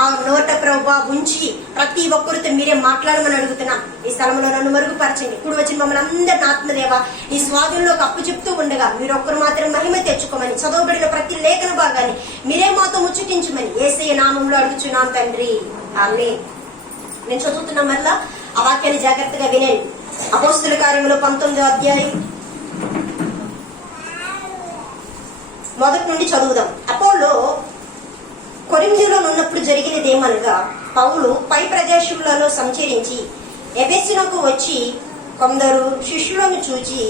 మా నోట ప్రభువా ఉంచి ప్రతి ఒక్కరితో మీరే మాట్లాడమని అడుగుతున్నా. ఈ స్థలంలో నన్ను మరుగుపరచండి. ఇప్పుడు వచ్చిన మమ్మల్ని అందరిని ఆత్మదేవ ఈ స్వాధీనంలోకి అప్పు చెప్తూ ఉండగా మీరు ఒక్కరు మాత్రం మహిమ తెచ్చుకోమని, చదవబడిన ప్రతి లేఖన భాగాన్ని మీరే మాతో ముచ్చటించమని యేసయ్య నామంలో అడుగుచున్నాం తండ్రి, ఆమేన్. నేను చదువుతున్నా, మరలా ఆ వాక్యాన్ని జాగ్రత్తగా వినండి. అపోస్తుల కార్యములు 19వ అధ్యాయం మొదటి నుండి చదువుదాం. అపోలో కొరింథీలో ఉన్నప్పుడు జరిగినదేమనగా, పౌలు పై ప్రదేశములలో సంచరించి ఎఫెసునకు వచ్చి కొందరు శిష్యులను చూచి,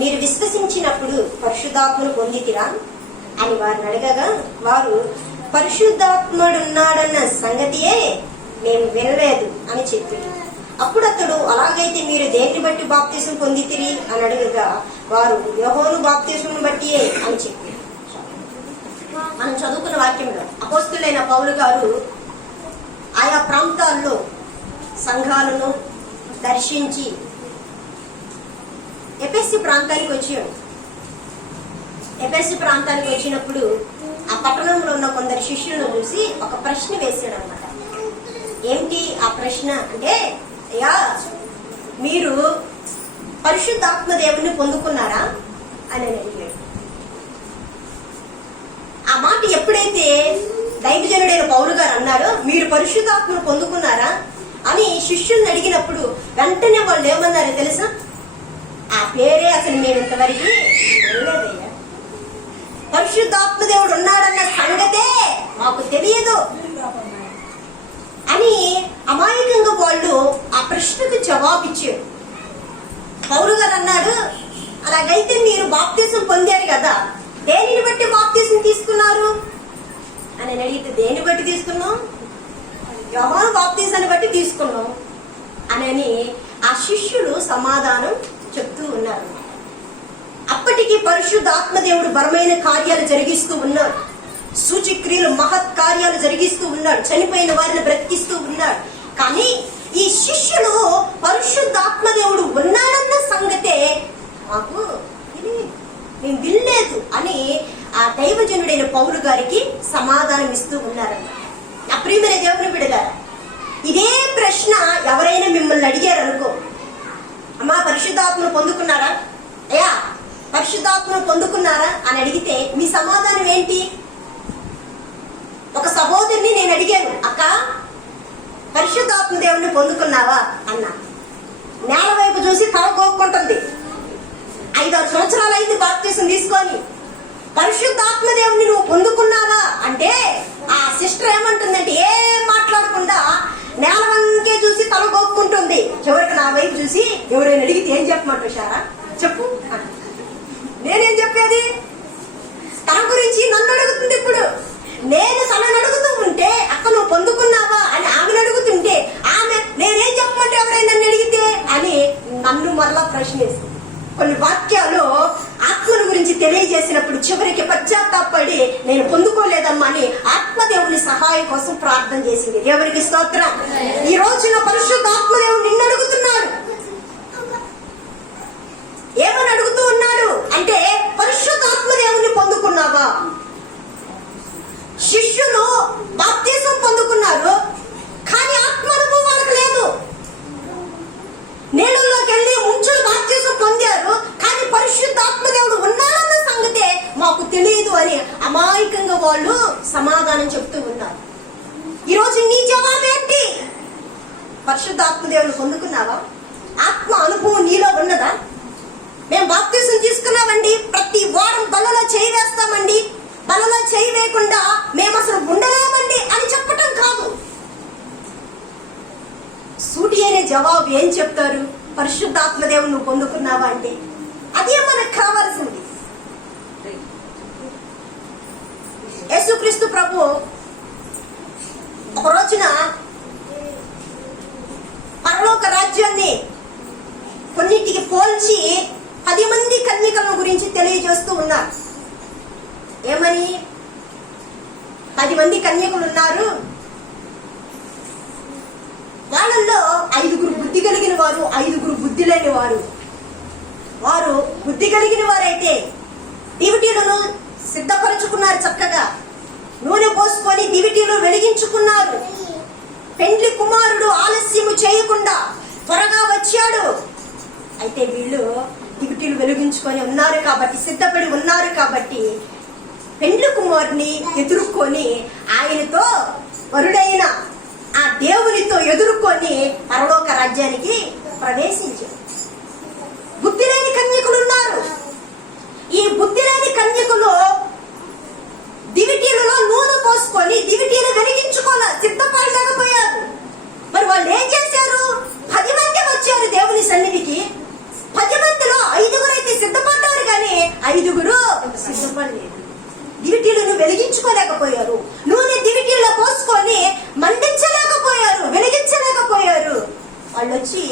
మీరు విశ్వసించినప్పుడు పరిశుద్ధాత్మను పొందితిరా అని వారిని అడగగా, వారు పరిశుద్ధాత్ముడున్నాడన్న సంగతియే మేము వినలేదు అని చెప్పారు. అప్పుడు అతడు, అలాగైతే మీరు దేన్ని బట్టి బాప్తిసం పొందితిరి అని అడగగా, వారు యోహాను బాప్తిసం బట్టియే అని చెప్పారు. మనం చదువుకున్న వాక్యంలో అపోస్తులైన పౌలు గారు ఆయా ప్రాంతాల్లో సంఘాలను దర్శించి ఎఫెసు ప్రాంతానికి వచ్చాడు. ఎఫెసు ప్రాంతానికి వచ్చినప్పుడు ఆ పట్టణంలో ఉన్న కొందరు శిష్యులను చూసి ఒక ప్రశ్న వేసాడు అనమాట. ఏంటి ఆ ప్రశ్న అంటే, అయ్యా మీరు పరిశుద్ధాత్మ దేవుని పొందుకున్నారా అని అడిగాడు. ఆ మాట ఎప్పుడైతే దైవజనుడైన పౌలు గారు అన్నారో, మీరు పరిశుద్ధాత్మను పొందుకున్నారా అని శిష్యుల్ని అడిగినప్పుడు వెంటనే వాళ్ళు ఏమన్నారో తెలుసా? ఆ పేరే అసలు మేము ఇంతవరకు తెలియదయ్యా, పరిశుద్ధాత్మ దేవుడు ఉన్నాడన్న సంగతే మాకు తెలియదు అని అమాయకంగా వాళ్ళు ఆ ప్రశ్నకు జవాబిచ్చారు. పౌలు గారు అన్నాడు, అలాగైతే మీరు బాప్తిసం పొందారు కదా, దేనిని బట్టి బాప్తిసం తీసుకున్నారు అని అడిగితే, దేని బట్టి తీసుకున్నాం? యోహాను బాప్తిసాన్ని బట్టి తీసుకున్నాం అని ఆ శిష్యులు సమాధానం చెప్తూ ఉన్నారు. అప్పటికి పరిశుద్ధాత్మదేవుడు బలమైన కార్యాలు జరిగిస్తూ ఉన్నారు. సూచక్రియలు, మహత్ కార్యాలు జరిగిస్తూ ఉన్నాడు. చనిపోయిన వారిని బ్రతికిస్తూ ఉన్నాడు. కానీ ఈ శిష్యులు పరిశుద్ధాత్మదేవుడు ఉన్నాడన్న సంగతే మాకు మేము వినలేదు అని ఆ దైవజనుడైన పౌలు గారికి సమాధానం ఇస్తూ ఉన్నారన్నమాట. నా ప్రియమైన దేవుని బిడ్డలారా, ఇదే ప్రశ్న ఎవరైనా మిమ్మల్ని అడిగారు అనుకో, అమ్మా పరిశుద్ధాత్మను పొందుకున్నారా, అయ్యా పరిశుద్ధాత్మను పొందుకున్నారా అని అడిగితే మీ సమాధానం ఏంటి? ఒక సహోదరిని నేను అడిగాను, అక్క పరిశుద్ధాత్మ దేవుడిని పొందుకున్నావా అన్నా. నేల వైపు చూసి తల కోక్కుంటుంది. 5-6 సంవత్సరాలు అయింది బాప్తిసం తీసుకొని. పరిశుద్ధాత్మ దేవుడిని నువ్వు పొందుకున్నావా అంటే ఆ సిస్టర్ ఏమంటుందంటే, ఏం మాట్లాడకుండా నేల వంకే చూసి తల కోక్కుంటుంది. చివరికి నా వైపు చూసి, ఎవరైనా అడిగితే ఏం చెప్పమంటావు షారా చెప్పు. నేనేం చెప్పేది? తన గురించి నన్ను అడుగుతుంది. ఇప్పుడు నేను తనను అడుగుతూ ఉంటే, అక్క నువ్వు పొందుకున్నావా అని ఆమెను అడుగుతుంటే, ఆమె నేనేం చెప్పమంటే ఎవరైనా నన్ను అడిగితే అని నన్ను మరలా ప్రశ్నిస్తుంది. కొన్ని వాక్యాలు ఆత్మను గురించి తెలియజేసినప్పుడు చివరికి పశ్చాత్తాపడి నేను పొందుకోలేదమ్మా అని ఆత్మదేవుని సహాయం కోసం ప్రార్థన చేసింది. దేవునికి స్తోత్రం. ఈ రోజున పరిశుద్ధాత్మదేవుడు నిన్ను అడుగుతున్నాడు. ఏమని అడుగుతూ ఉన్నాడు అంటే, పరిశుద్ధాత్మదేవుని పొందుకున్నావా? శిష్యులు బాప్తిసం పొందుకున్నారు, కానీ ఆత్మానుభవం వాళ్ళకి లేదు. నీళ్ళలోకి వెళ్ళి ముంచులు బాప్తిసం పొందారు, కానీ పరిశుద్ధాత్మదేవుడు ఉన్నాడన్న సంగతే మాకు తెలియదు అని అమాయకంగా వాళ్ళు సమాధానం చెప్తూ ఉన్నారు. ఈరోజు నీ జవాబు ఏంటి? పరిశుద్ధాత్మదేవుని పొందుకున్నావా? ఆత్మ అనుభవం నీలో ఉన్నదా? మేము బాప్తిసం తీసుకున్నామండి, ప్రతి వారం బలలో చేయి వేస్తామండి, బలలో చేయి వేయకుండా మేము అసలు ఉండలేమండి అని చెప్పటం కాదు. సూటి అనే జవాబు ఏం చెప్తారు? పరిశుద్ధాత్మదేవుని నువ్వు పొందుకున్నావా అంటే అదే మనకు కావాల్సింది. యేసుక్రీస్తు ప్రభు ఒక రోజున పరలోక రాజ్యాన్ని కొన్నిటికి పోల్చి 10 మంది కన్యకల గురించి తెలియజేస్తూ ఉన్నారు. ఏమని? 10 మంది కన్యకులు ఉన్నారు. వాళ్ళల్లో 5గురు బుద్ధి కలిగిన వారు, 5గురు బుద్ధి లేని వారు. వారు బుద్ధి కలిగిన వారైతే డ్యూటీలను సిద్ధపరచుకున్నారు చక్కగా. నూనె పోసుకొని దివిటీలు వెలిగించుకున్నారు. పెండ్లి కుమారుడు ఆలస్యము చేయకుండా త్వరగా వచ్చాడు. అయితే వీళ్ళు దివిటీలు వెలిగించుకొని ఉన్నారు కాబట్టి, సిద్ధపడి ఉన్నారు కాబట్టి పెండ్లి కుమారుని ఎదుర్కొని ఆయనతో వరుడైన ఆ దేవునితో ఎదుర్కొని పరలోక రాజ్యానికి ప్రవేశించారు. బుద్ధి లేని కన్యకులు ఉన్నారు. ఈ బుద్ధి లేని కన్యకులు దివిటీలలో నూనె పోసుకొని దివిటీలు వెలిగించుకోలే, సిద్ధపడలేకపోయారు. మరి వాళ్ళు ఏం చేశారు? 10 మంది వచ్చారు దేవుని సన్నిధికి. 10 మందిలో 5గురు అయితే సిద్ధపడ్డారు, కానీ 5గురు సిద్ధపడలేదు. దివిటీలను వెలిగించుకోలేకపోయారు. నూనె దివిటీల్లో పోసుకొని మండించలేకపోయారు, వెలిగించలేకపోయారు. వాళ్ళు వచ్చి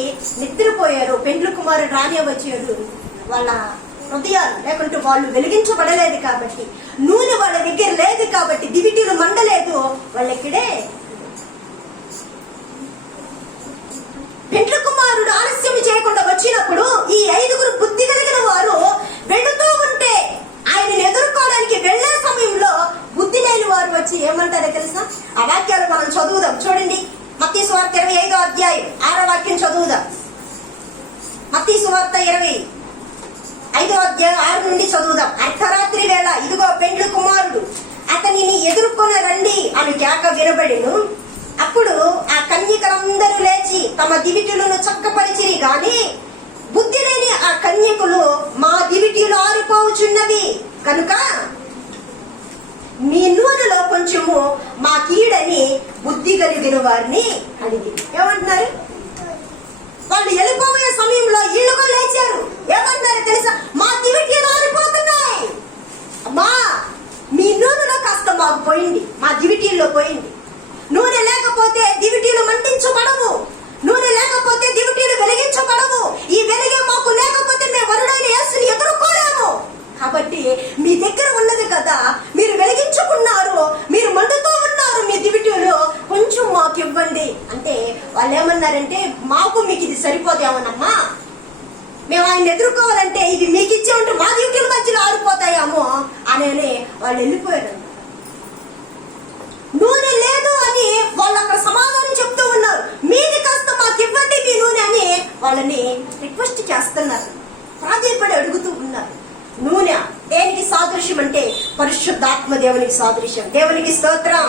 నిద్రపోయారు. పెండ్లి కుమారుడు రానే వచ్చాడు. వాళ్ళ హృదయాలు లేకుంటే వాళ్ళు వెలిగించబడలేదు కాబట్టి, నూనె వాళ్ళ దగ్గర లేదు కాబట్టి, దివిటీలు మండలేదు. వాళ్ళెక్కడే పెండ్లి కుమారుడు ఆలస్యం చేయకుండా వచ్చినప్పుడు ఈ 5గురు బుద్ధి కలిగిన వారు వెళుతూ ఉంటే ఆయనను ఎదుర్కోవడానికి వెళ్లే సమయంలో బుద్ధి లేని వారు వచ్చి ఏమంటారో తెలుసా? ఆ వాక్యాలు మనం చదువుదాం. చూడండి, మత్తయి సువార్త 25వ అధ్యాయం 6వ వాక్యం చదువుదాం. మత్తయి సువార్త 25వ అధ్యాయం 6 నుండి చదువుదాం. అర్ధరాత్రి వేళ ఇదిగో పెండ్లి కుమారుడు, అతనిని ఎదుర్కొని రండి అని కేక వినబడెను. అప్పుడు ఆ కన్యకలందరూ లేచి తమ దివిటీలను చక్కపరిచిరి. గాని బుద్ధి లేని ఆ కన్యకులు, మా దివిటీలు ఆరిపోవుచున్నవి కనుక మీ నూనెలో కొంచెము మా కీడని బుద్ధి కలిగిన వారిని అడిగి. ఏమంటున్నారు? వాళ్ళు వెళ్ళిపోయే సమయంలో ఇళ్ళుగా లేచారు. ఏమన్నారు తెలుసా? మా దివిటీలు ఆరిపోతున్నాయి, అమ్మా మీ నూనెలో కాస్త మాకు పోయింది, మా దివిటీల్లో పోయింది. నూనె లేకపోతే దివిటీలు మండించబడవు, నూనె లేకపోతే దివిటీలు వెలిగించబడవు. ఈ వెలుగే మాకు లేకపోతే మేము వరుడైన యేసుని ఎదుర్కోలేము. కాబట్టి మీ దగ్గర ఉన్నది కదా, మీరు వెలిగించుకున్నారు, మీరు మండుతూ ఉన్నారు, మీ దివిటీలు కొంచెం మాకు ఇవ్వండి అంటే వాళ్ళు ఏమన్నారంటే, మాకు మీకు ఇది సరిపోదేమోనమ్మా, మేము ఆయన ఎదుర్కోవాలంటే ఇది మీకు ఇచ్చే ఉంటే మా దివిటీల మధ్యలో ఆరిపోతాయేమో అని వాళ్ళు వెళ్ళిపోయారు. నూనె లేదు అని వాళ్ళు అక్కడ సమాధానం చెప్తూ ఉన్నారు. మీది కాస్త మాకు ఇవ్వండి మీ నూనె అని వాళ్ళని రిక్వెస్ట్ చేస్తున్నారు, ప్రాధేయపడి అడుగుతూ ఉన్నారు. నూనె దేనికి సాదృశ్యం అంటే పరిశుద్ధాత్మ దేవునికి సాదృశ్యం. దేవునికి స్తోత్రం.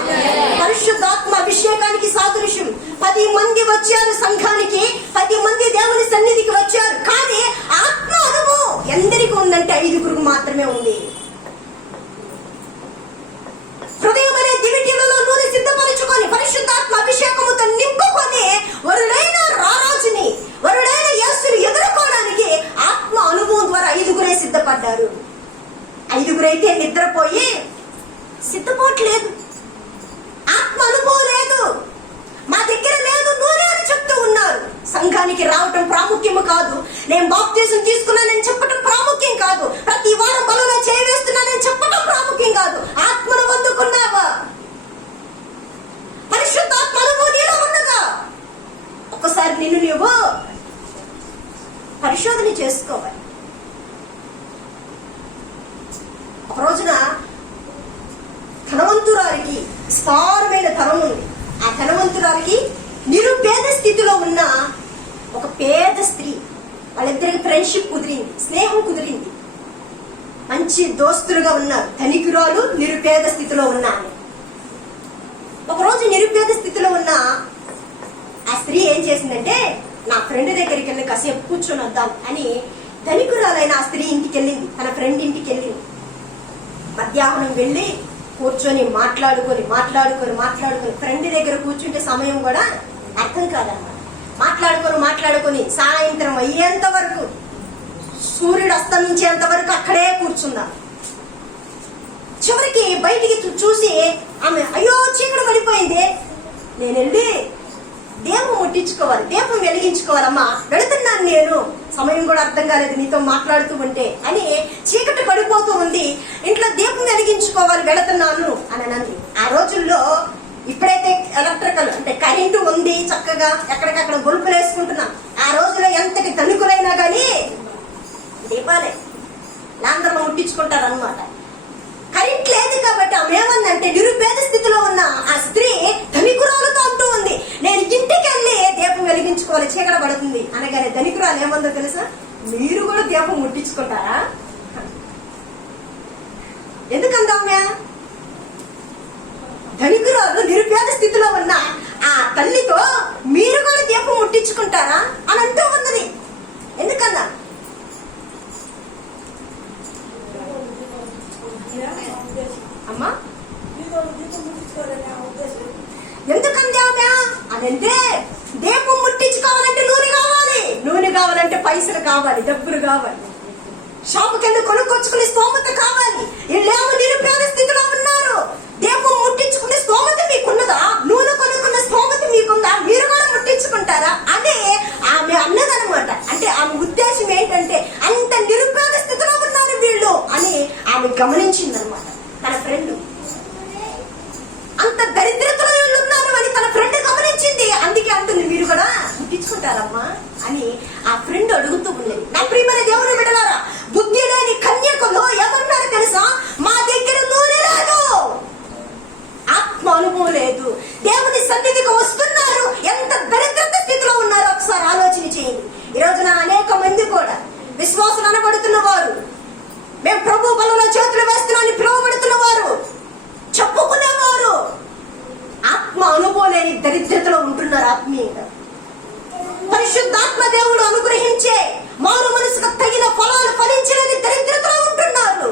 పరిశుద్ధాత్మ అభిషేకానికి సాదృశ్యం. 10 మంది వచ్చారు సంఘానికి, 10 మంది దేవుని సన్నిధికి వచ్చారు. కానీ ఆత్మ అనుభవం ఎందరికి ఉందంటే 5గురికి మాత్రమే ఉంది. హృదయం అనే దివిటీలలో నూనె సిద్ధపరచుకొని పరిశుద్ధాత్మ అభిషేకముతో నింపుకొని వరుడైన రారాజుని, వరుడైన యేసుని ఎదుర్కోవడానికి ఆత్మ అనుభవం ద్వారా 5గురే సిద్ధపడ్డారు. 5గురైతే నిద్రపోయి సిద్ధపోవట్లేదు, ఆత్మ అనుభవం లేదు, మా దగ్గర లేదు నూనె అని చెప్తూ ఉన్నారు. సంఘానికి రావటం ప్రాముఖ్యం కాదు, నేను బాప్తిసం తీసుకున్నానని చెప్పటం ప్రాముఖ్యం కాదు, ప్రతి వారం బలలో చేయవేస్తున్నానని చెప్పటం ప్రాముఖ్యం కాదు. ఆత్మను పొందుకున్నావా? పరిశుద్ధాత్మ అనుభవం నీలో ఉన్నదా? ఒక్కసారి నిన్ను నువ్వు పరిశోధన చేసుకోవాలి. ఒక రోజున ధనవంతురాలికి విస్తారమైన ధనం ఉంది. ఆ ధనవంతురాలికి నిరుపేద స్థితిలో ఉన్న ఒక పేద స్త్రీ, వాళ్ళిద్దరికి ఫ్రెండ్షిప్ కుదిరింది, స్నేహం కుదిరింది, మంచి దోస్తులుగా ఉన్నారు. ధనికురాలు నిరుపేద స్థితిలో ఉన్నారు. ఒకరోజు నిరుపేద స్థితిలో ఉన్న ఆ స్త్రీ ఏం చేసిందంటే, నా ఫ్రెండ్ దగ్గరికి వెళ్ళి కాసేపు కూర్చొని వద్దాం అని ధనికురాలైన ఆ స్త్రీ ఇంటికి వెళ్ళింది, తన ఫ్రెండ్ ఇంటికి వెళ్ళింది. మధ్యాహ్నం వెళ్ళి కూర్చొని మాట్లాడుకొని ఫ్రెండ్ దగ్గర కూర్చుంటే సమయం కూడా అర్థం కాదన్నమాట. మాట్లాడుకొని సాయంత్రం అయ్యేంత వరకు, సూర్యుడు అస్తమించేంత వరకు అక్కడే కూర్చుందాం. చివరికి బయటికి చూసి ఆమె, అయ్యో చీకటి పడిపోయింది, నేను వెళ్ళి దీపం ముట్టించుకోవాలి, దీపం వెలిగించుకోవాలమ్మా, వెళుతున్నాను నేను, సమయం కూడా అర్థం కాలేదు నీతో మాట్లాడుతూ ఉంటే అని, చీకటి పడిపోతూ ఉంది, ఇంట్లో దీపం వెలిగించుకోవాలి, వెళుతున్నాను అని అన్నది. ఆ రోజుల్లో ఇప్పుడైతే ఎలక్ట్రికల్ అంటే కరెంటు ఉంది, చక్కగా ఎక్కడికక్కడ బల్బులు వేసుకుంటున్నాం. ఆ రోజులో ఎంతటి ధనికులైనా కానీ దీపాలే లాంతర్లో ముట్టించుకుంటారు అనమాట. కరెంట్ లేదు కాబట్టి ఆమె ఏమందంటే నిరుపేద స్థితిలో ఉన్న ఆ స్త్రీ ధనికురాలతో అంటూ ఉంది, నేను ఇంటికి వెళ్ళి దీపం వెలిగించుకోవాలి, చీకట పడుతుంది అనగానే ధనికురాలు ఏమందో తెలుసా, మీరు కూడా దీపం ముట్టించుకుంటారా? ఎందుకందామ్యా? ధనికురాలు నిరుపేద స్థితిలో ఉన్న ఆ తల్లితో మీరు కూడా దీపం ముట్టించుకుంటారా అని అంటూ ఉన్నది. ఎందుకన్నా? అమ్మా ఎందుకంటే అదంటే దీపం ముట్టించుకోవాలంటే నూనె కావాలంటే పైసలు కావాలి, డబ్బులు కావాలి, షాపుకి వెళ్ళి కొనుక్కొచ్చుకునే స్తోమత కావాలి. వీళ్ళేమో నిరుపేద స్థితిలో ఉన్నారు. దీపం ముట్టించుకునే స్తోమత మీకున్నదా? నూనె కొనుక్కునే స్తోమత మీకుందా? మీరు కూడా ముట్టించుకుంటారా అదే ఆమె అన్నదనమాట. అంటే ఆమె ఉద్దేశం ఏంటంటే అంత నిరుపేద స్థితిలో ఉన్నారు వీళ్ళు అని ఆమె గమనించిందనమాట. తన ఫ్రెండ్ అంత దరిద్రతలో వీళ్ళు ఉన్నారు అని తన ఫ్రెండ్ గమనించింది. అందుకే అంటుంది, మీరు కూడా ముట్టించుకుంటారమ్మా అని ఆ ఫ్రెండ్ అడుగుతూ ఉండేది. నా ప్రియమైన దేవుని బిడ్డలారా, బుద్ధి లేని కన్యకలు ఏమన్నారో తెలుసా? మా దగ్గర నూనె లేదు, ఆత్మ అనుభవం లేదు, దేవుని సన్నిధికి వస్తున్నారు, ఎంత దరిద్రత స్థితిలో ఉన్నారో ఒకసారి ఆలోచన చేయండి. ఈ రోజున అనేక మంది కూడా విశ్వాసులు అనబడుతున్న వారు, మేము ప్రభు బలంలో చేతులు వేస్తున్నామని పిలువబడుతున్న వారు, చెప్పుకునేవారు ఆత్మ అనుభవం లేని దరిద్రతలో ఉంటున్నారు. ఆత్మీయంగా పరిశుద్ధాత్మ దేవుడు అనుగ్రహించే మారు మనసుకు తగిన ఫలాలు ఫలించలేని దరిద్రతలో ఉంటున్నారు.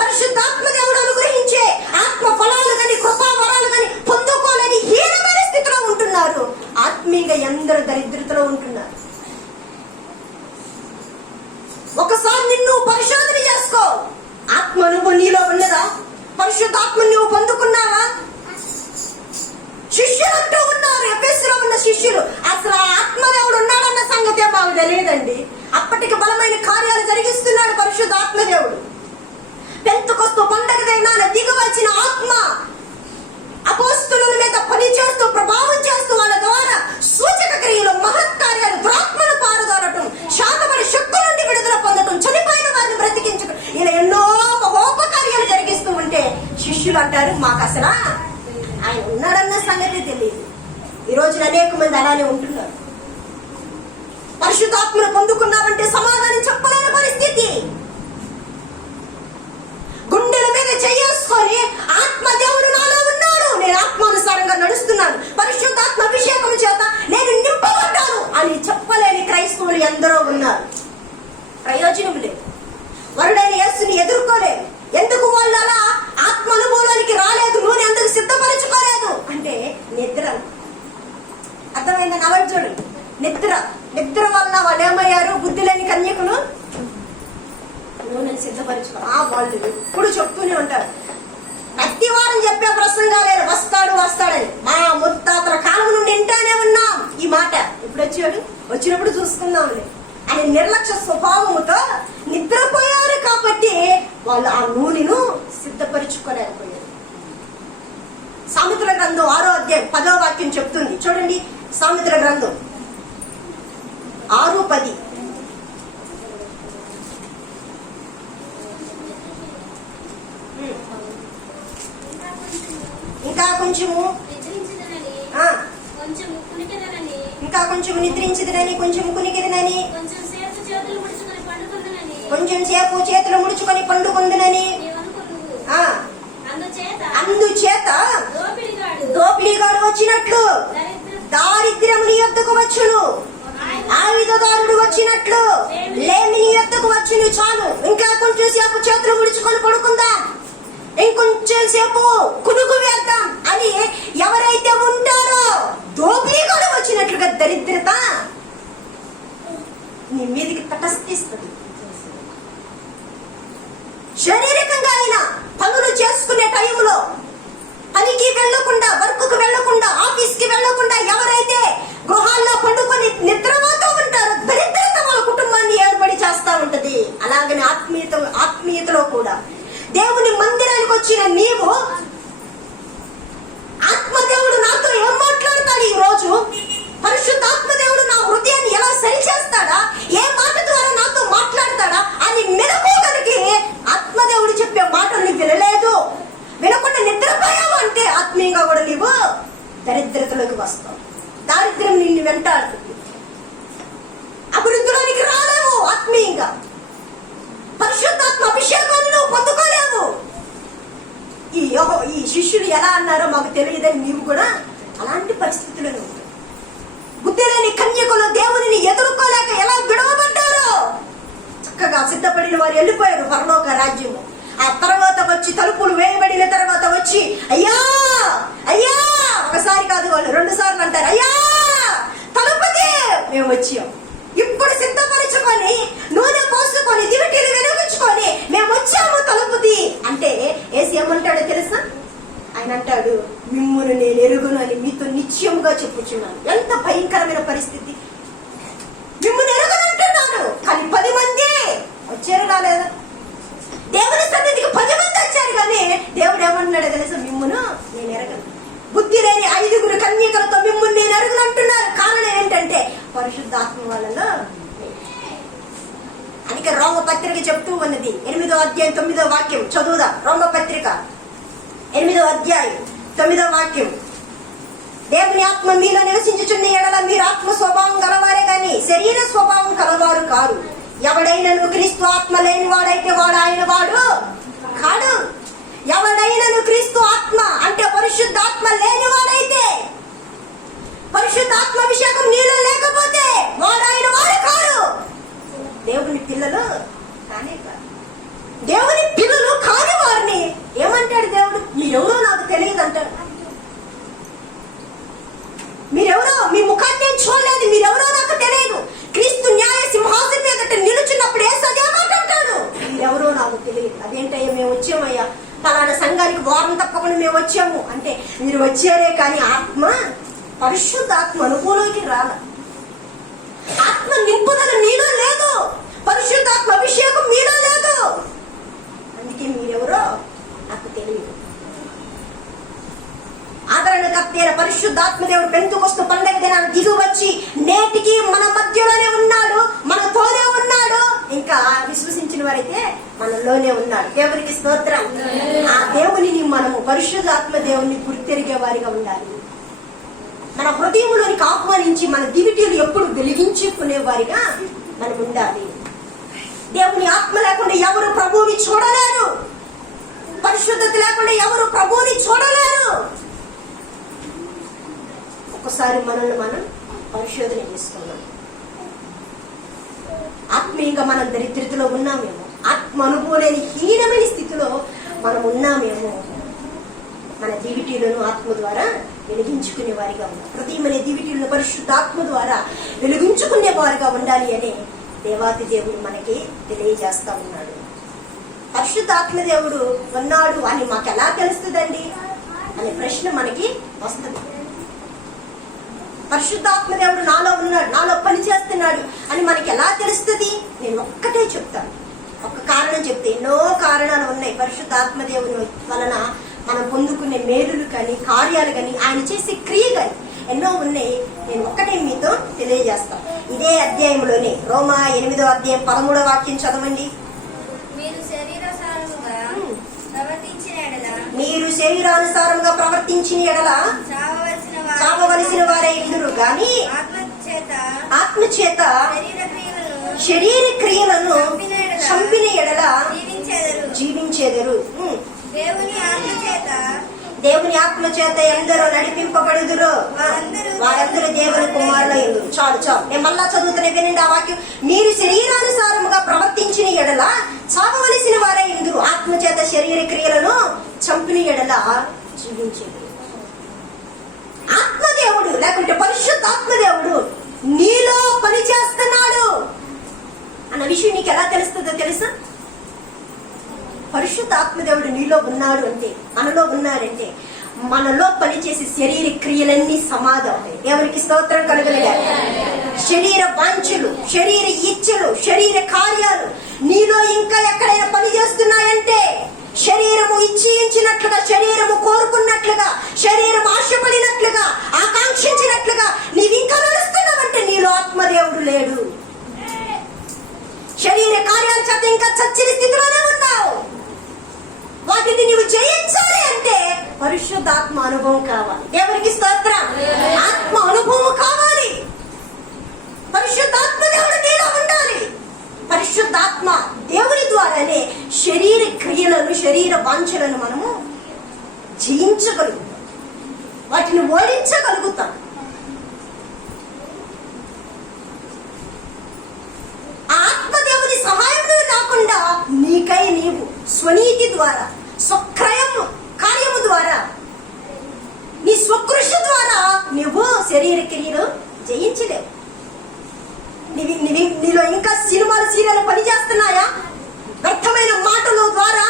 పరిశుద్ధాత్మ దేవుడు అనుగ్రహించే ఆత్మ ఫలాలు కానీ కృపా వరాలు కానీ పొందుకోలేని హీనమైన స్థితిలో ఉంటున్నారు. ఆత్మీయంగా ఎందరో దరిద్రతలో ఉంటున్నారు. ఒకసారి నిన్ను పరిశోధన చేసుకో. ఆత్మ అనుభవం నీలో ఉన్నదా? పరిశుద్ధాత్మ నువ్వు పొందుకున్నావా? శిష్యులు అంటూ ఉన్నారు, ఎఫెసులో ఉన్న శిష్యులు, అసలు ఆ ఆత్మదేవుడు ఉన్నాడన్న సంగతే మాకు తెలియదండి. అప్పటికి బలమైన కార్యాలు జరిగిస్తున్నాడు పరిశుద్ధాత్మదేవుడు. పెంతెకొస్తు పండగ దినాన దిగి వచ్చిన ఆత్మ అపోస్తలుల మీద పని చేస్తూ ప్రభావం చేస్తూ వాళ్ళ ద్వారా సూచక క్రియలు, మహత్కార్యాలు, దురాత్మను పారదోలటం, శాతపడి శక్తుల నుండి విడుదల పొందటం, చనిపోయిన వారిని బ్రతికించడం, ఇలా ఎన్నో మహోపకార్యాలు జరిగిస్తూ ఉంటే శిష్యులు అంటారు, మాకు అసలు ఆయన ఉన్నాడన్న సంగతి తెలియదు. ఈ రోజున అనేక మంది అలానే ఉంటున్నారు. పరిశుద్ధాత్మను పొందుకున్నామంటే సమాధానం చెప్పలేని పరిస్థితి. గుండెల మీద చేసుకొని ఆత్మ దేవుడు నాలో ఉన్నాడు, నేను ఆత్మానుసారంగా నడుస్తున్నాను, పరిశుద్ధాత్మ అభిషేకం చేత నేను నింపబడ్డాను అని చెప్పలేని క్రైస్తవులు ఎందరో ఉన్నారు. ప్రయోజనం లేదు. వరుడైన యేసుని ఎదుర్కోలేదు. ఎందుకు వాళ్ళు అలా ఆత్మ అనుభవానికి రాలేదు, నూనె ఎందుకు సిద్ధపరచుకోలేదు అంటే నిద్ర. అర్థమైందని అవరు చూడండి. నిద్ర వల్ల వాళ్ళు ఏమయ్యారు? బుద్ధి లేని కన్యకులు నూనెని సిద్ధపరచుకో. వాళ్ళు ఎప్పుడు చెప్తూనే ఉంటారు, ప్రతి వారం చెప్పే ప్రసంగాలే, వస్తాడని. మా ముత్తాతల కాలం నుండి వింటానే ఉన్నాం ఈ మాట. ఇప్పుడు వచ్చినప్పుడు చూసుకుందాంలే అని నిర్లక్ష్య స్వభావముతో నిద్రపోయారు. కాబట్టి వాళ్ళు ఆ నూనెను సిద్ధపరచుకోలేకపోయారు. సామెతల గ్రంథం 6వ అధ్యాయం 10వ వాక్యం చెప్తుంది చూడండి. సామెతల గ్రంథం 6:10. ఇంకా కొంచెము నిద్రించదనని, కొంచెం కునికిదనని, కొంచెం సేపు చేతులు ముడుచుకొని పండుకొందునని. అందుచేత దోపిడీగాడు వచ్చినట్లు దారిద్ర్యము నీ యొద్దకు వచ్చును, ఆయుధదారుడు వచ్చినట్లు లేమి నీ యొద్దకు వచ్చును. చాలు, ఇంకా కొంచెం సేపు చేతులు ముడుచుకొని పడుకుందాం, ఇంకొంచెం సేపు కునుకు వేద్దాం అని ఎవరైతే ఉంటారో దోపిడీగాడు వచ్చినట్లుగా దరిద్రత నీ మీదికి తటస్థిస్తుంది. శారీరకంగా అయినా పనులు చేసుకునే టైంలో పనికి వెళ్లకుండా, వర్క్కు వెళ్లకుండా, ఆఫీస్కి వెళ్లకుండా ఎవరైతే గృహాల్లో పండుకొని నిద్రపోతూ ఉంటారో దరిద్రత వాళ్ళ కుటుంబాన్ని ఏర్పడి చేస్తా ఉంటది. అలాగని ఆత్మీయతలో కూడా దేవుని మందిరానికి వచ్చిన నీవు ఆత్మదేవుడు బలహీనతలోకి వస్తావు. దారిద్ర్యం నిన్ను వెంటాడుతుంది. అభివృద్ధిలోనికి రాలేవు. ఆత్మీయంగా పరిశుద్ధాత్మ అభిషేకాన్ని నువ్వు పొందుకోలేవు. ఈ శిష్యులు ఎలా అన్నారో మాకు తెలియదని నీవు కూడా అలాంటి పరిస్థితులను బుద్ధి లేని కన్యకులు దేవునిని ఎదుర్కోలేక ఎలా విడవబడ్డారో చక్కగా సిద్ధపడిన వారు వెళ్ళిపోయారు పరలోక రాజ్యము. ఆ తర్వాత వచ్చి తలుపులు వేయబడిన తర్వాత వచ్చి అయ్యా అయ్యా, ఒకసారి కాదు వాళ్ళు 2 సార్లు అంటారు, అయ్యా తలుపుది, మేము వచ్చాం, ఇప్పుడు సిద్ధపరచుకొని నూనె పోసుకొని దివిటీలు వెలిగించుకొని మేము వచ్చాము తలుపుది అంటే ఏసి ఏమంటాడో తెలుసా? ఆయన అంటాడు, మిమ్మును నేను ఎరుగును అని మీతో నిశ్చయముగా చెప్పుచున్నాను. ఎంత భయంకరమైన పరిస్థితి! మిమ్మును ఎరుగునంటున్నాను, కానీ 10 మంది వచ్చారు రాలేదా? దేవుని సన్నిధికి 10 మంది వచ్చారు, కానీ దేవుడు ఏమంటున్నాడో తెలుసా? మిమ్మును నేను ఎరగను. బుద్ధి లేని 5 కన్యకలతో మిమ్మును నేను ఎరుగును అంటున్నారు. కారణం ఏంటంటే పరిశుద్ధాత్మ వలన. అందుకే రోమపత్రిక చెప్తూ ఉన్నది, 8వ అధ్యాయం 9వ వాక్యం చదువుదా. రోమపత్రిక 8వ అధ్యాయం 9వ వాక్యం. దేవుని ఆత్మ మీలో నివసించుచున్న ఎడల మీరు ఆత్మ స్వభావం గలవారే గాని శరీర స్వభావం కలవారు కారు. ఎవడైనను క్రీస్తు ఆత్మ లేని వాడైతే వాడు ఆయన వాడు కాడు. ఎవడైనను క్రీస్తు ఆత్మ అంటే పరిశుద్ధాత్మ లేని వాడైతే, పరిశుద్ధాత్మ అభిషేకం నీలో లేకపోతే వాడు ఆయన వాడు కాడు. దేవుని పిల్లలు కానే కాదు. దేవుని పిల్లలు కాని వారిని ఏమంటాడు దేవుడు? మీరెవరో నాకు తెలియదు అంటాడు. మీరెవరో, మీ ముఖాన్ని నేను చూడలేదు, మీరెవరో నాకు తెలియదు. క్రీస్తు న్యాయ సింహాసనం మీద నిలుచున్నప్పుడు అదే మాట అంటాడు, మీరెవరో నాకు తెలియదు. అదేంటయ్యా, మేము వచ్చామయ్యా పలానా సంఘానికి వారం తప్పకుండా మేము వచ్చాము అంటే మీరు వచ్చారే, కానీ ఆత్మ పరిశుద్ధాత్మ అనుభవంలోకి రాల. ఆత్మ నింపుదల మీలో లేదు, పరిశుద్ధాత్మ అభిషేకం మీలో లేదు. అందుకే మీరెవరో నాకు తెలియదు. ఆదరణకర్త పరిశుద్ధాత్మ దేవుడు పెంతుకొస్తూ పండగ దినాన్ని దిగి వచ్చి నేటికి మన మధ్యలోనే ఉన్నాడు, మనతోనే ఉన్నాడు. ఇంకా విశ్వసించిన వారైతే మనలోనే ఉన్నాడు. దేవునికి స్తోత్రం. ఆ దేవునిని మనము పరిశుద్ధాత్మ దేవుని గుర్తెరిగే వారిగా ఉండాలి. మన హృదయంలోనికి ఆహ్వానించి మన దివిటీలు ఎప్పుడు వెలిగించుకునే వారిగా మనం ఉండాలి. దేవుని ఆత్మ లేకుండా ఎవరు ప్రభువుని చూడలేరు. పరిశుద్ధత లేకుండా ఎవరు ప్రభువుని చూడలేరు. ఒక్కసారి మనల్ని మనం పరిశోధన చేస్తున్నాం. ఆత్మీయంగా మనం దరిద్రతలో ఉన్నామేమో, ఆత్మ అనుభవం లేని హీనమైన స్థితిలో మనం ఉన్నామేమో. మన దివిటీలను ఆత్మ ద్వారా వెలిగించుకునే వారిగా ఉండాలి. హృదయమనే దివిటీలను పరిశుద్ధాత్మ ద్వారా వెలిగించుకునే వారిగా ఉండాలి అని దేవాతి దేవుడు మనకి తెలియజేస్తా ఉన్నాడు. పరిశుద్ధాత్మ దేవుడు ఉన్నాడు అని మాకు ఎలా తెలుస్తుందండి అనే ప్రశ్న మనకి వస్తుంది. పరిశుద్ధాత్మ దేవుడు నాలో ఉన్నాడు, నాలో పని చేస్తున్నాడు అని మనకి ఎలా తెలుస్తుంది? నేను ఒక్కటే చెప్తాను, ఒక్క కారణం చెప్తే. ఎన్నో కారణాలు ఉన్నాయి పరిశుద్ధాత్మ దేవుని వలన మనం పొందుకునే మేలులు కానీ కార్యాలు కానీ ఆయన చేసే క్రియ కానీ ఎన్నో ఉన్నాయి. నేను ఒక్కటే మీతో తెలియజేస్తాను. ఇదే అధ్యాయంలోనే రోమా 8వ అధ్యాయం 13వ వాక్యం చదవండి. మీరు శరీరానుసారంగా ప్రవర్తించిన ఎడల చావవలసిన వారే ఇందురు గాని ఆత్మచేత శరీర క్రియలను చంపిన ఎడల జీవించేదరు. దేవుని ఆత్మ చేత ఎందరో నడిపింపబడుదురో వారందరూ దేవుని కుమారులు ఎందురు. చాలు చాలు, నేను మళ్ళా చదువుతున్న వినండి ఆ వాక్యం. మీరు శరీరానుసారముగా ప్రవర్తించిన ఎడల చావవలసిన వారే ఎందురు, ఆత్మ చేత శరీర క్రియలను చంపిన ఎడల జీవించేది. ఆత్మదేవుడు లేకుంటే పరిశుద్ధాత్మదేవుడు నీలో పని చేస్తున్నాడు అన్న విషయం నీకు ఎలా తెలుస్తుందో తెలుసా? పరిశుద్ధాత్మదేవుడు నీలో ఉన్నాడు అంటే, మనలో ఉన్నాడంటే మనలో పనిచేసే శరీర క్రియలన్నీ సమాధి. ఎవరికి స్తోత్రం కలుగలే. శరీర వాంఛలు, శరీర ఇచ్చలు, శరీర కార్యాలు నీలో ఇంకా ఎక్కడైనా పని చేస్తున్నాయంటే, శరీరము ఇచ్చించినట్లుగా, శరీరము కోరుకున్నట్లుగా, శరీరం ఆశపడినట్లుగా, ఆకాంక్షించినట్లుగా నీవు ఇంకా నడుస్తున్నావంటే నీలో ఆత్మదేవుడు లేడు. శరీర కార్యాల చేత ఇంకా చచ్చిన స్థితిలోనే ఉన్నావు. వాటిని నీవు జయించాలి అంటే పరిశుద్ధాత్మ అనుభవం కావాలి. ఎవరికి స్తోత్రం. భరించగలుగుతాం. ఆత్మదేవుని సహాయం లేకుండా నీకై నీవు స్వనీతి ద్వారా, స్వక్రయము కార్యము ద్వారా, నీ స్వకృషి ద్వారా నువ్వు శరీర క్రియలు జయించలేవు. నీలో ఇంకా సినిమాలు సీరియల్ పనిచేస్తున్నాయా? వ్యర్థమైన మాటల ద్వారా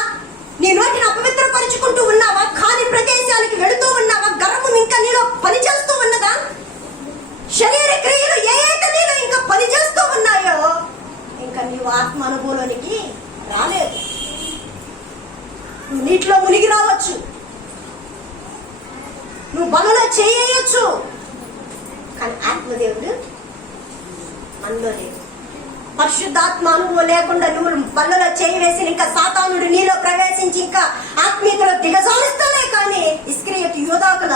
నీ నోటిని అపవిత్రపరుచుకుంటూ ఉన్నావా? ఖాళీ ప్రదేశాలకి వెళుతూ ఉన్నావా? గర్వం ఇంకా నీలో పనిచేస్తూ ఉన్నదా? శరీర క్రియలు ఏదైతే నీలో ఇంకా పనిచేస్తూ ఉన్నాయో ఇంకా నీవు ఆత్మ అనుభవంలోనికి రాలేదు. నువ్వు నీటిలో మునిగి రావచ్చు, నువ్వు బలలో చేయొచ్చు, కానీ ఆత్మదేవుడు మనలో లేదు. పరిశుద్ధాత్మ అనుభవం లేకుండా నువ్వు బలలో చేయి వేసి ఇంకా సాతానుడు నీలో ప్రవేశించి ఇంకా ఆత్మీయతలో దిగజారుస్తానే కానీ ఇస్కరియోతు యోధాకుల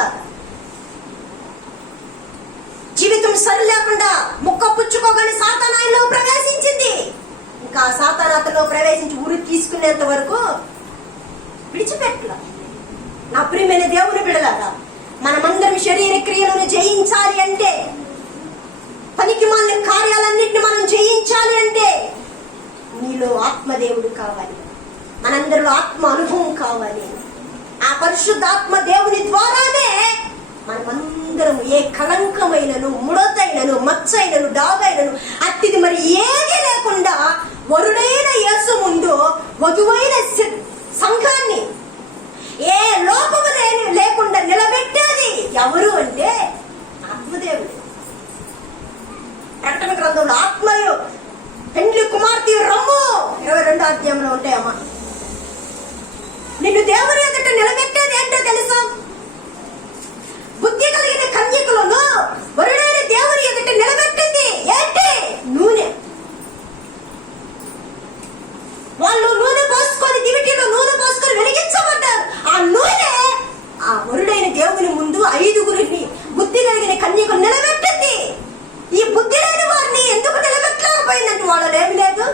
జీవితం సరి లేకుండా ముక్క పుచ్చుకోగానే సాతాను ఆయనలో ప్రవేశించింది. ఇంకా సాతాను అతనిలో ప్రవేశించి ఉరి తీసుకునేంత వరకు విడిచిపెట్టల. నా ప్రియమైన దేవుని బిడ్డలారా, మనమందరం శరీర క్రియలను జయించాలి అంటే, పనికి మాలిన కార్యాలన్నింటినీ మనం జయించాలి అంటే నీలో ఆత్మదేవుడు కావాలి, మనందరిలో ఆత్మ అనుభవం కావాలి. ఆ పరిశుద్ధాత్మ దేవుని ద్వారానే మనమందరం ఏ కళంకమైనను, ముడతైనను, మచ్చైనను, డాగైనను అట్టిది మరి ఏది లేకుండా వరుడైన యేసు ముందు వధువైన సంఘాన్ని ఏ లోపము లేకుండా నిలబెట్టేది ఎవరు అంటే ఆత్మదేవుడు. ప్రకటన గ్రంథంలో ఆత్మయు పెండ్లి కుమార్తె రమ్ము 22వ అధ్యాయంలో ఉంటాయమ్మా. నిన్ను దేవుని ఎదుట నిలబెట్టేది ఏంటో తెలుసా? బుద్ధి కలిగిన కన్యకులను వరుడైన దేవుని ఎదుట నిలబెట్టింది ఏంటి? నూనె. వాళ్ళు నూనె పోసుకొని, దివిటీలో నూనె పోసుకొని వెలిగించబడ్డారు. ఆ నూనె ఆ వరుడైన దేవుని ముందు 5గురిని బుద్ధి కలిగిన కన్యకులు నిలబెట్టింది. ఈ బుద్ధి లేని వారిని ఎందుకు నిలబెట్టలేకపోయిందంటే వాళ్ళు ఏమి లేదు.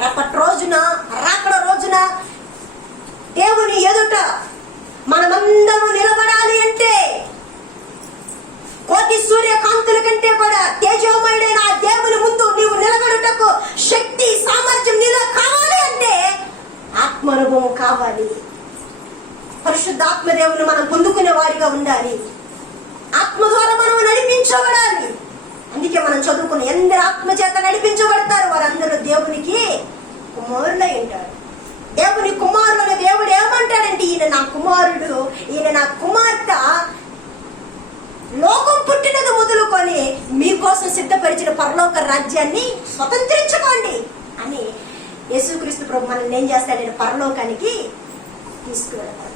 రేపటి రోజున, రాకడ రోజున దేవుని ఎదుట మనమందరూ నిలబడాలి అంటే కోటి సూర్యకాంతుల కంటే కూడా తేజోమయుడైన ఆ దేవుని ముందు నీవు నిలబడుటకు శక్తి, సామర్థ్యం నీలో కావాలి అంటే ఆత్మానుభవం కావాలి. పరిశుద్ధాత్మ దేవుని మనం పొందుకునే వారిగా ఉండాలి. ఆత్మ ద్వారా మనం నడిపించబడాలి. అందుకే మనం చదువుకున్న ఎందరు ఆత్మ చేత నడిపించబడతారు వారందరూ దేవునికి కుమారులై ఉంటారు. దేవుని కుమారులను దేవుడు ఏమంటాడంటే, ఈయన నా కుమారుడు, ఈయన నా కుమార్తె, లోకం పుట్టినది మొదలుకొని మీకోసం సిద్ధపరిచిన పరలోక రాజ్యాన్ని స్వతంత్రించుకోండి అని యేసుక్రీస్తు ప్రభు మనల్ని ఏం చేస్తాడంటే పరలోకానికి తీసుకువెళ్తాడు.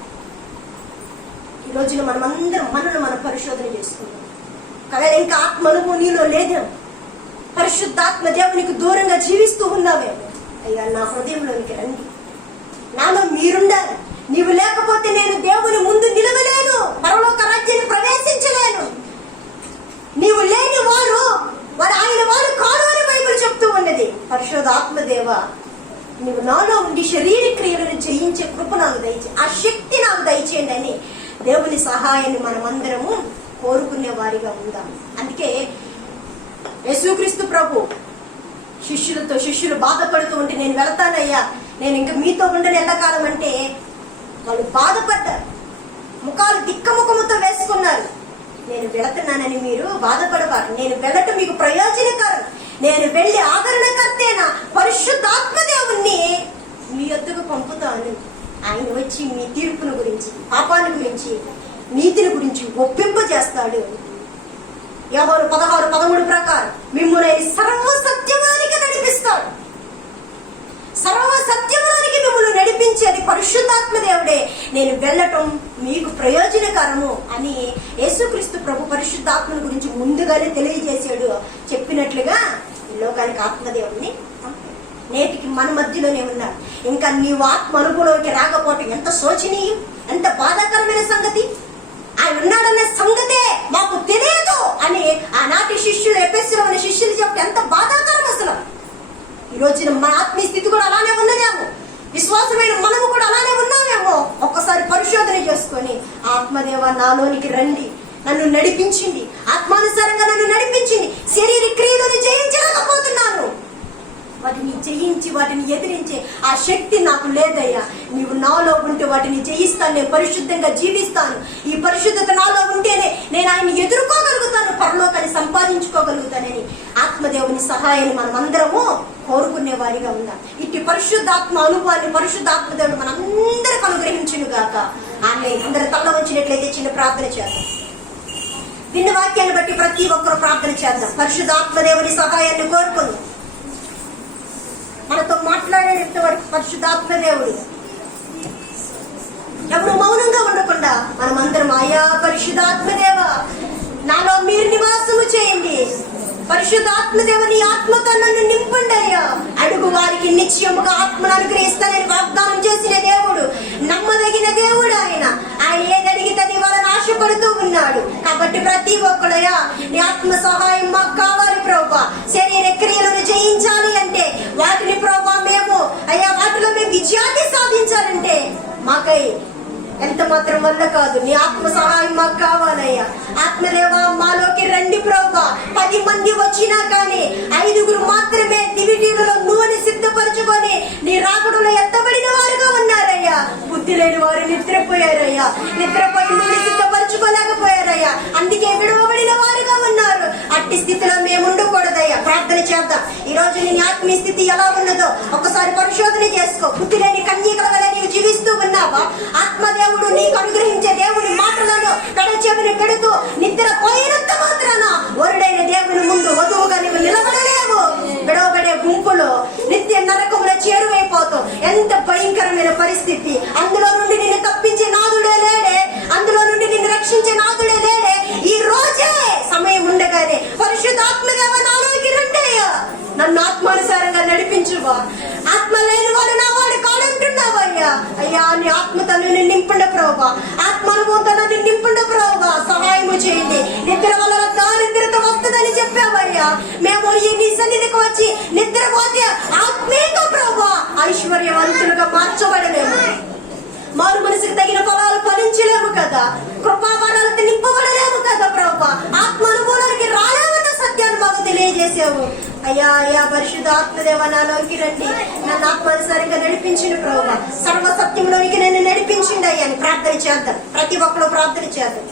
ఈ రోజున మనమందరం మనం పరిశోధన చేసుకుందాం. ఒకవేళ ఇంకా ఆత్మ అనుభవం నీలో లేదు, పరిశుద్ధాత్మ దేవునికి దూరంగా జీవిస్తూ ఉన్నావేమో, అయ్యా నా హృదయంలోనికి రండి, నాలో మీరుండాలి. నీవు లేకపోతే నేను దేవుని ముందు నిలవలేను, పరలోక రాజ్యాన్ని ప్రవేశించలేను. నీవు లేని వారు ఆయన వారు కాదు అని బైబిల్ చెప్తూ ఉన్నది. పరిశుద్ధాత్మదేవ, నీవు నాలో ఉండి శరీర క్రియలను జయించే కృప నాకు దయచే, ఆ శక్తి నాకు దయచేయండి అని దేవుని సహాయాన్ని మనమందరము కోరుకునే వారిగా ఉందాం. అందుకే యేసుక్రీస్తు ప్రభు శిష్యులు బాధపడుతూ ఉంటే, నేను వెళతానయ్యా, నేను ఇంకా మీతో ఉండని ఎంతకాలం అంటే వాళ్ళు బాధపడ్డారు, ముఖాలు దిక్కముఖముతో వేసుకున్నారు. నేను వెళుతున్నానని మీరు బాధపడవారు, నేను వెళ్ళటం మీకు ప్రయోజనకరం, నేను వెళ్ళి ఆదరణకర్తేన పరిశుద్ధాత్మ దేవుణ్ణి మీ యొద్దకు పంపుతాను. ఆయన వచ్చి మీ తీర్పును గురించి, పాపాన్ని గురించి, నీతిని గురించి ఒప్పింపజేస్తాడు. యోహాను 16:13 ప్రకారం మిమ్మల్ని సర్వ సత్యములోనికి నడిపిస్తాడు. సర్వ సత్యములోనికి మిమ్మల్ని నడిపించేది పరిశుద్ధాత్మ దేవుడే. నేను వెళ్ళటం మీకు ప్రయోజనకరము అని యేసుక్రీస్తు ప్రభు పరిశుద్ధాత్మను గురించి ముందుగానే తెలియజేశాడు. చెప్పినట్లుగా ఈ లోకానికి ఆత్మదేవుడిని నేటికి మన మధ్యలోనే ఉన్నారు. ఇంకా నీవు ఆత్మ అనుభవంలోకి రాకపోవటం ఎంత శోచనీయం, ఎంత బాధాకరమైన సంగతి. ఆయన ఉన్నాడన్న సంగతే మాకు తెలియదు అని ఆనాటి శిష్యులు, ఎఫెసీలో ఉన్న శిష్యులు చెప్తే ఎంత బాధాకరం అసలు. ఈ రోజున మన ఆత్మీయ స్థితి కూడా అలానే ఉన్నదేమో, విశ్వాసమైన మనము కూడా అలానే ఉన్నామేమో. ఒక్కసారి పరిశోధన చేసుకొని ఆ ఆత్మదేవ నాలోనికి రండి, నన్ను నడిపించింది, ఆత్మానుసారంగా నన్ను నడిపించింది. శరీర క్రియలను జయించలేకపోతున్నాను, వాటిని జయించి వాటిని ఎదిరించే ఆ శక్తి నాకు లేదయ్యా. నీవు నాలో ఉంటే వాటిని జయిస్తాను, నేను పరిశుద్ధంగా జీవిస్తాను. ఈ పరిశుద్ధత నాలో ఉంటేనే నేను ఆయన్ని ఎదుర్కోగలుగుతాను, పరలోకాన్ని సంపాదించుకోగలుగుతానని ఆత్మదేవుని సహాయాన్ని మనం అందరము కోరుకునే వారిగా ఉందాం. ఇట్టి పరిశుద్ధాత్మ అనుభవాన్ని పరిశుద్ధాత్మదేవుడు మనందరికి అనుగ్రహించును గాక. ఆమె అందరి తల్ల వచ్చినట్లయితే చిన్న ప్రార్థన చేద్దాం. విన్న వాక్యాన్ని బట్టి ప్రతి ఒక్కరు ప్రార్థన చేద్దాం. పరిశుద్ధాత్మదేవుని సహాయాన్ని కోరుకుందాం. మనతో మాట్లాడేంత వరకు పరిశుద్ధాత్మదేవుడు ఎవరు మౌనంగా ఉండకుండా మనమందరం ఆయా పరిశుద్ధాత్మదేవ నాలో మీరు నివాసము చేయండి, పరిశుద్ధాత్మదేవుని ఆత్మతో నన్ను నింపండి అయ్యా. అడుగు వారికి నిశ్చయముగా ఆత్మను అనుగ్రహిస్తానని వాగ్దానం చేసిన దేవుడు, నమ్మదగిన దేవుడు ఆయన. ఆయన ఏది అడిగితే అది వాళ్ళని ఆశపడుతూ ఉన్నాడు. కాబట్టి ప్రతి ఒక్కడయ్యా నీ ఆత్మ సహాయం మాకు కావాలి ప్రభువా. శరీర క్రియలను జయించాలి అంటే వాటిని ప్రభువా మేము అయ్యా వాటిలో మేము విజయాన్ని సాధించాలంటే మాకై ఎంత మాత్రం వల్ల కాదు, నీ ఆత్మ సహాయం మాకు కావాలయ్యా. ఆత్మదేవ మాలోకి రండి ప్రభువా. 10 మంది వచ్చినా కానీ 5గురు మాత్రమే దివిటీలలో నూనె సిద్ధపరచుకొని నీ రాకడలో ఎత్తబడిన వారుగా ఉన్నారయ్యా. బుద్ధి లేని వారు నిద్రపోయారయ్యా, నిద్రపోయి నూనె సిద్ధపరచుకోలేకపోయారయ్యా, అందుకే విడవబడిన వారుగా ఉన్నారు. అట్టి స్థితిలో మేము ఉండకూడదయ్యా. ప్రార్థన చేద్దాం. ఈ రోజు నీ ఆత్మీయ స్థితి ఎలా ఉన్నదో ఒకసారి పరిశోధన చేసుకో. బుద్ధి లేని కన్యకల వల్ల నీవు జీవిస్తూ ఉన్నావా? ఆత్మదేవుడు నీకు అనుగ్రహించే దేవుని మాటలను కడచెవిని పెడుతూ నిద్ర పోయినంత మాత్రాన వరుడైన దేవుని ముందు వధువుగా నీవు నిలబడలేవు. విడవబడే గుంపులో నిత్య నరకముల చేరువైపోతావు. ఎంత భయంకరమైన పరిస్థితి. అందులో నుండి నిన్ను తప్పించే నాదుడే లేడే, అందులో నుండి నిన్ను రక్షించే నాదుడే లేడే. ఈ రోజే సమయం ఉండగానే పరిశుద్ధాత్మదేవ నాలోకి రండయ్యా, నన్ను ఆత్మానుసారంగా నడిపించువా. ఆత్మ లేని వాడు నా వాడు కాదంటున్నావయ్యా. అయ్యా నీ ఆత్మతో నన్ను నింపండి ప్రభువా, ఆత్మానుభవంతో నన్ను నింపండి ప్రభువా. సహాయము చేయండి. నిద్ర వల్ల దారిద్రత వస్తుందని చెప్పావయ్యా. మేము ఈ నీ సన్నిధికి వచ్చి నిద్రపోతే ఆత్మీయ ప్రభువా ఐశ్వర్యవంతులుగా మార్చబడలేము, మారు మనసుకు తగిన ఫలాలు ఫలించలేము కదా, కృపావరాలతో నింపబడలేము కదా ప్రభువా. ఆత్మానుభవానికి రాలేమన్న సత్యాన్ని మాకు తెలియజేసావు అయ్యా. అయ్యా పరిశుద్ధాత్మదేవ నాలోకి రండి, నన్ను ఆత్మానుసారంగా నడిపించిన ప్రభువా. సర్వ సత్యంలోనికి నన్ను నడిపించిండి అయ్యా అని ప్రార్థన చేద్దాం. ప్రతి ఒక్కరు ప్రార్థన చేద్దాం.